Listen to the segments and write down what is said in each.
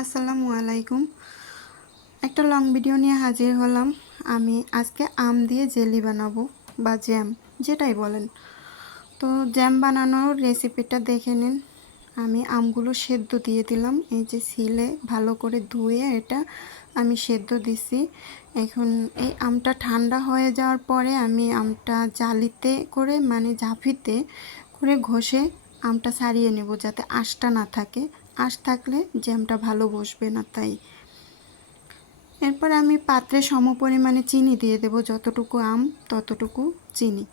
আসসালামু আলাইকুম। একটা লং ভিডিও নিয়ে হাজির হলাম। আমি আজকে আম দিয়ে জেলি বানাবো বা জ্যাম, যেটাই বলেন। তো জ্যাম বানানোর রেসিপিটা দেখে নিন। আমি আমগুলো সেদ্ধ দিয়ে দিলাম। এই যে সিলে ভালো করে ধুয়ে এটা আমি সেদ্ধ দিছি। এখন এই আমটা ঠান্ডা হয়ে যাওয়ার পরে আমি আমটা জালিতে করে মানে ঝাঁপিতে করে ঘষে আমটা সারিয়ে নেব যাতে আঁশটা না থাকে। আঁশ থাকলে জ্যামটা ভালো বসবে না, তাই। এরপর আমি পাত্রে সম পরিমাণে চিনি দিয়ে দেব, যতটুকু আম, ততটুকু চিনি।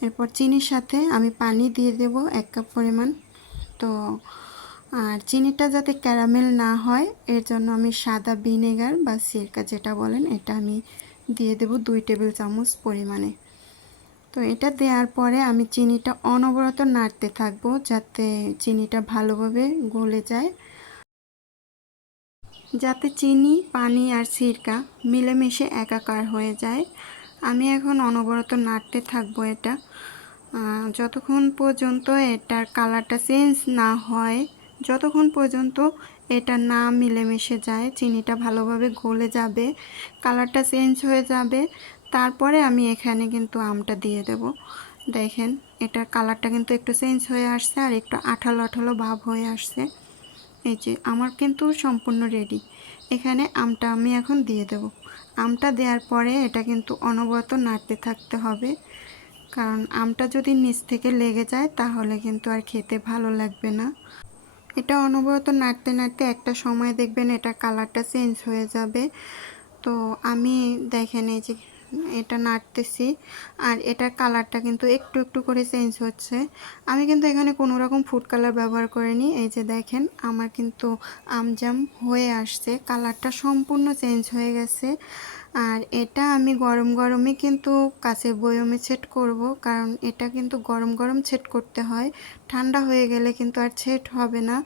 এরপর চিনির সাথে আমি পানি দিয়ে দেব এক কাপ পরিমাণ। তো, আর চিনিটা যাতে ক্যারামেল না হয়, এর জন্য আমি সাদা ভিনেগার বা সিরকা যেটা বলেন, এটা আমি দিয়ে দেব দুই টেবিল চামচ পরিমাণে। তো এটা দেওয়ার পরে আমি চিনিটা অনবরত নাড়তে থাকব যাতে চিনিটা ভালোভাবে গলে যায়। যাতে চিনি, পানি আর সিরকা মিলেমিশে একাকার হয়ে যায়। আমি এখন অনবরত নাড়তে থাকব এটা। যতক্ষণ পর্যন্ত এটার কালারটা চেঞ্জ না হয়, যতক্ষণ পর্যন্ত এটা না মিলেমিশে যায়, চিনিটা ভালোভাবে গলে যাবে, কালারটা চেঞ্জ হয়ে যাবে তারপরে আমি এখানে কিন্তু আমটা দিয়ে দেব। দেখেন, এটার কালারটা কিন্তু একটু চেঞ্জ হয়ে আসছে আর একটু আঠালো আঠালো ভাব হয়ে আসছে। এই যে, আমার কিন্তু সম্পূর্ণ রেডি এখানে আমটা আমি এখন দিয়ে দেব। আমটা দেওয়ার পরে এটা কিন্তু অনবরত নাড়তে থাকতে হবে। কারণ আমটা যদি নিচ থেকে লেগে যায়, তাহলে কিন্তু আর খেতে ভালো লাগবে না। এটা অনবরত নাড়তে নাড়তে একটা সময় দেখবেন এটা কালারটা চেঞ্জ হয়ে যাবে। তো আমি দেখেন এই যে এটা নাড়তেছি। আর এটার কালারটা কিন্তু একটু একটু করে চেঞ্জ হচ্ছে। আমি কিন্তু এখানে কোনো রকম ফুড কালার ব্যবহার করিনি। এই যে দেখেন, আমার কিন্তু আমজাম হয়ে আসছে। কালারটা সম্পূর্ণ চেঞ্জ হয়ে গেছে। আর এটা আমি গরম গরমে কিন্তু কাছের বয়মে ছেট করব, কারণ এটা কিন্তু গরম গরম ছেট করতে হয়। ঠান্ডা হয়ে গেলে কিন্তু আর ছেট হবে না।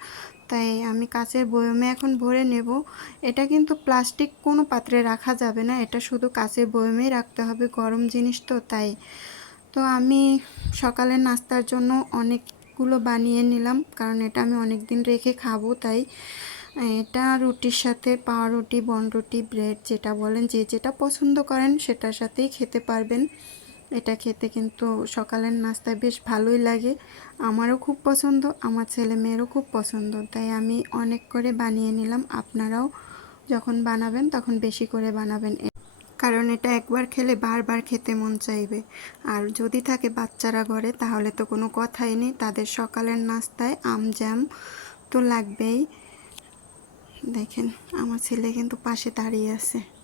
তাই আমি কাচের বয়মে এখন ভরে নেব। এটা কিন্তু প্লাস্টিক কোনো পাত্রে রাখা যাবে না, এটা শুধু কাচের বয়মেই রাখতে হবে, গরম জিনিস তো তাই। তো আমি সকালের নাস্তার জন্য অনেকগুলো বানিয়ে নিলাম, কারণ এটা আমি অনেক দিন রেখে খাব তাই। এটা রুটির সাথে পাউরুটি, বনরুটি, ব্রেড, যেটা বলেন, যে যেটা পছন্দ করেন সেটার সাথেই খেতে পারবেন। এটা খেতে কিন্তু সকালের নাস্তায় বেশ ভালোই লাগে। আমারও খুব পছন্দ, আমার ছেলে মেয়েরও খুব পছন্দ। তাই আমি অনেক করে বানিয়ে নিলাম। আপনারাও যখন বানাবেন তখন বেশি করে বানাবেন। কারণ এটা একবার খেলে বারবার খেতে মন চাইবে। আর যদি থাকে বাচ্চারা ঘরে, তাহলে তো কোনো কথাই নেই। তাদের সকালের নাস্তায় আম জ্যাম তো লাগবেই। দেখেন, আমার ছেলে কিন্তু পাশে দাঁড়িয়ে আছে।